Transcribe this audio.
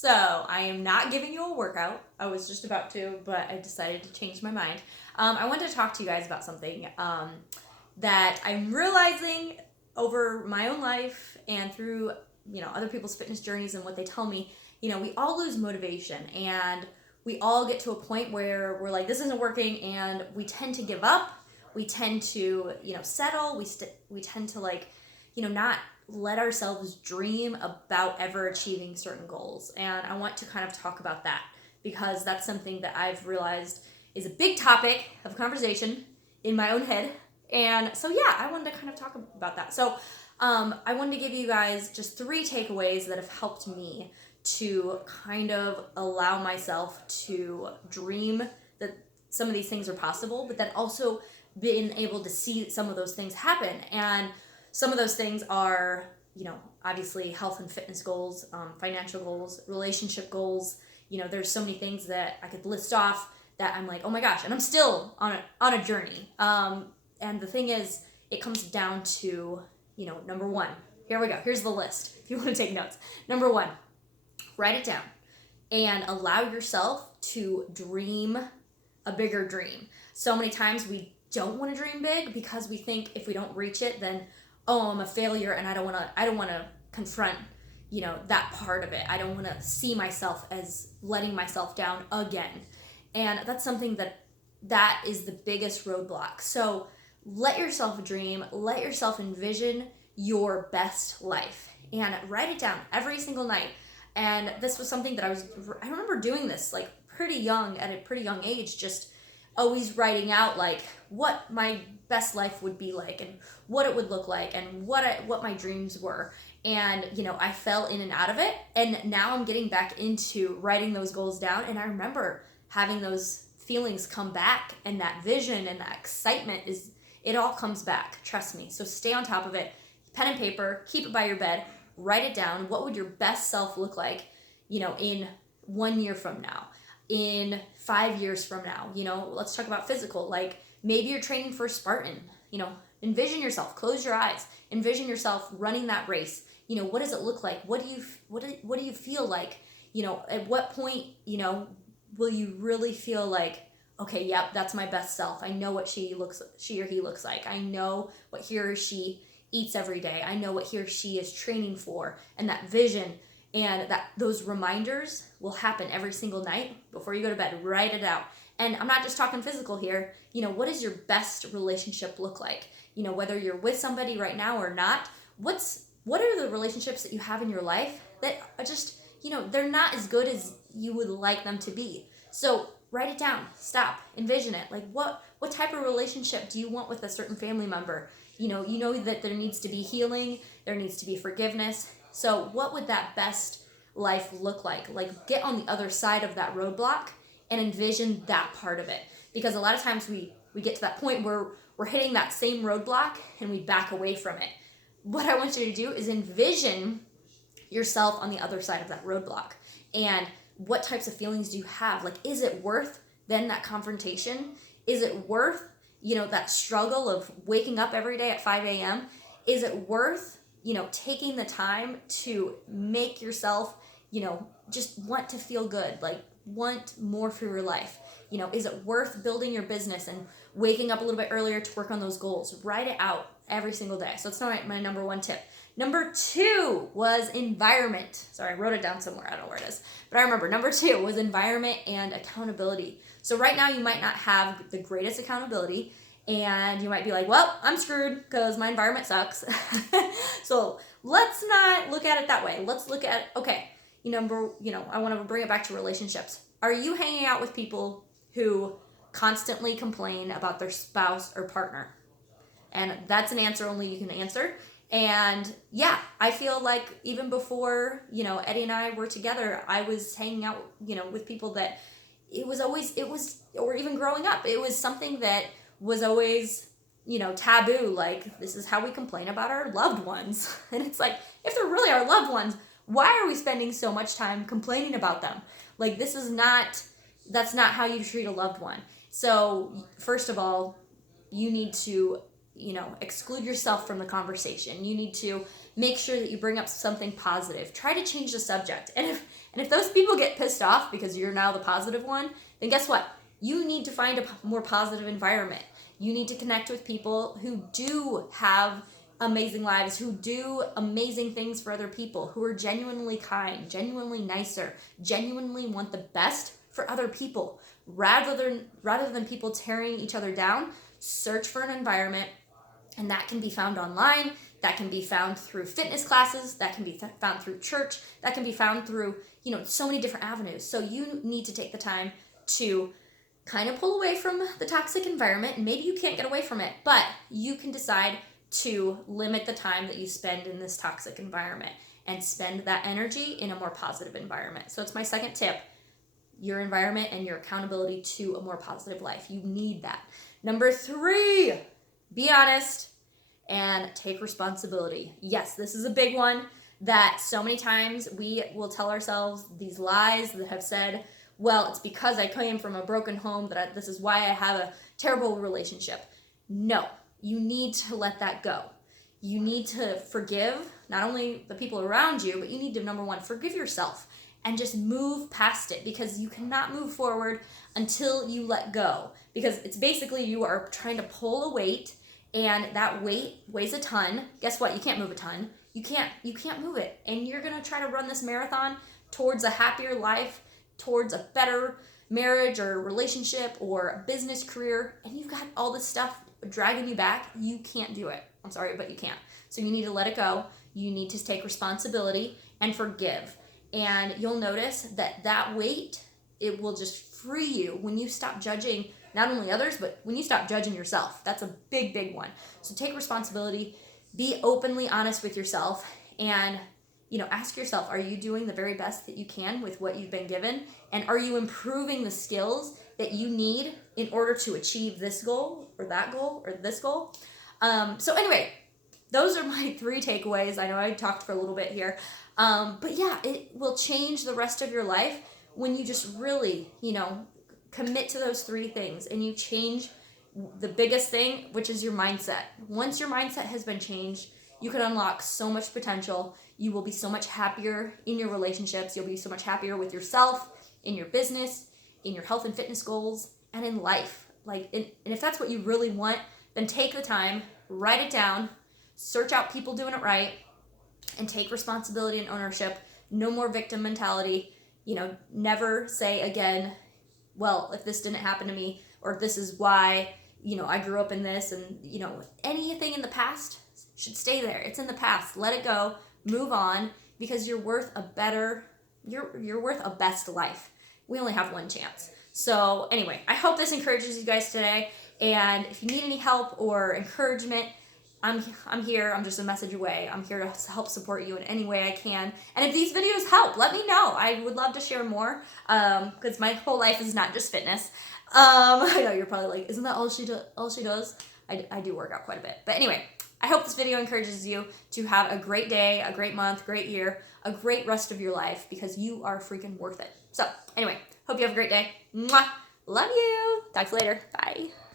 So I am not giving you a workout. I was just about to, but I decided to change my mind. I wanted to talk to you guys about something that I'm realizing over my own life and through other people's fitness journeys and what they tell me. We all lose motivation, and we all get to a point where we're like, this isn't working, and we tend to give up. We tend to settle. We tend to not let ourselves dream about ever achieving certain goals. And I want to kind of talk about that because that's something that I've realized is a big topic of conversation in my own head. And so, yeah, I wanted to kind of talk about that. So I wanted to give you guys just 3 takeaways that have helped me to kind of allow myself to dream that some of these things are possible, but then also being able to see some of those things happen. And some of those things are, obviously health and fitness goals, financial goals, relationship goals. There's so many things that I could list off that I'm like, oh my gosh, and I'm still on a journey. And the thing is, it comes down to, number 1. Here we go. Here's the list. If you want to take notes. Number 1, write it down and allow yourself to dream a bigger dream. So many times we don't want to dream big because we think if we don't reach it, then I'm a failure, and I don't want to confront that part of it. I don't want to see myself as letting myself down again. And that's something that is the biggest roadblock. So let yourself dream, let yourself envision your best life, and write it down every single night. And this was something that I remember doing this at a pretty young age, just always writing out what my best life would be like and what it would look like and what my dreams were. And I fell in and out of it, and now I'm getting back into writing those goals down. And I remember having those feelings come back, and that vision and that excitement it all comes back, trust me. So stay on top of it. Pen and paper, keep it by your bed, write it down. What would your best self look like in 1 year from now, in 5 years from now? Let's talk about physical. Maybe you're training for a Spartan. Envision yourself, close your eyes, envision yourself running that race. What does it look like? What do you feel like? At what point will you really feel like, okay, yep, that's my best self. I know what she or he looks like. I know what he or she eats every day. I know what he or she is training for. And that vision and those reminders will happen every single night before you go to bed. Write it out. And I'm not just talking physical here. What does your best relationship look like? Whether you're with somebody right now or not, what are the relationships that you have in your life that are just, they're not as good as you would like them to be. So write it down, stop, envision it. What type of relationship do you want with a certain family member? You know that there needs to be healing, there needs to be forgiveness. So what would that best life look like? Get on the other side of that roadblock and envision that part of it. Because a lot of times we get to that point where we're hitting that same roadblock and we back away from it. What I want you to do is envision yourself on the other side of that roadblock. And what types of feelings do you have? Is it worth then that confrontation? Is it worth, that struggle of waking up every day at 5 a.m.? Is it worth, taking the time to make yourself, just want to feel good, want more for your life? Is it worth building your business and waking up a little bit earlier to work on those goals? Write it out every single day. So it's not my number 1 tip. Number 2 was environment. Sorry, I wrote it down somewhere. I don't know where it is. But I remember number 2 was environment and accountability. So right now you might not have the greatest accountability, and you might be like, well, I'm screwed because my environment sucks. So let's not look at it that way. Let's look at, okay, I want to bring it back to relationships. Are you hanging out with people who constantly complain about their spouse or partner? And that's an answer only you can answer. And yeah, I feel like even before, Eddie and I were together, I was hanging out, with people that or even growing up, it was something that was always, taboo. This is how we complain about our loved ones. And it's if they're really our loved ones, why are we spending so much time complaining about them? That's not how you treat a loved one. So first of all, you need to exclude yourself from the conversation. You need to make sure that you bring up something positive. Try to change the subject. And And if those people get pissed off because you're now the positive one, then guess what? You need to find a more positive environment. You need to connect with people who do have amazing lives, who do amazing things for other people, who are genuinely kind, genuinely nicer, genuinely want the best for other people. Rather than people tearing each other down, search for an environment, and that can be found online, that can be found through fitness classes, that can be found through church, that can be found through, so many different avenues. So you need to take the time to kind of pull away from the toxic environment, and maybe you can't get away from it, but you can decide to limit the time that you spend in this toxic environment and spend that energy in a more positive environment. So it's my second tip, your environment and your accountability to a more positive life. You need that. Number 3, be honest and take responsibility. Yes, this is a big one that so many times we will tell ourselves these lies that have said, well, it's because I came from a broken home that this is why I have a terrible relationship. No, you need to let that go. You need to forgive not only the people around you, but you need to, number 1, forgive yourself and just move past it, because you cannot move forward until you let go, because it's basically you are trying to pull a weight, and that weight weighs a ton. Guess what? You can't move a ton. You can't move it. And you're going to try to run this marathon towards a happier life, towards a better marriage or relationship or a business career, and you've got all this stuff dragging you back. You can't do it. I'm sorry, but you can't. So you need to let it go. You need to take responsibility and forgive. And you'll notice that weight, it will just free you when you stop judging not only others, but when you stop judging yourself. That's a big, big one. So take responsibility, be openly honest with yourself, and ask yourself, are you doing the very best that you can with what you've been given? And are you improving the skills that you need in order to achieve this goal or that goal or this goal? So anyway, those are my 3 takeaways. I know I talked for a little bit here. But yeah, it will change the rest of your life when you just really, commit to those 3 things, and you change the biggest thing, which is your mindset. Once your mindset has been changed, you can unlock so much potential. You will be so much happier in your relationships. You'll be so much happier with yourself, in your business, in your health and fitness goals, and in life. And if that's what you really want, then take the time, write it down, search out people doing it right, and take responsibility and ownership. No more victim mentality. Never say again, well, if this didn't happen to me, or this is why, I grew up in this, and, anything in the past should stay there. It's in the past. Let it go. Move on, because you're worth you're worth a best life. We only have one chance. So anyway, I hope this encourages you guys today. And if you need any help or encouragement, I'm here. I'm just a message away. I'm here to help support you in any way I can. And if these videos help, let me know. I would love to share more, because my whole life is not just fitness. I know you're probably like, isn't that all she does? I do work out quite a bit. But anyway, I hope this video encourages you to have a great day, a great month, great year, a great rest of your life, because you are freaking worth it. So anyway, hope you have a great day. Mwah! Love you. Talk to you later. Bye.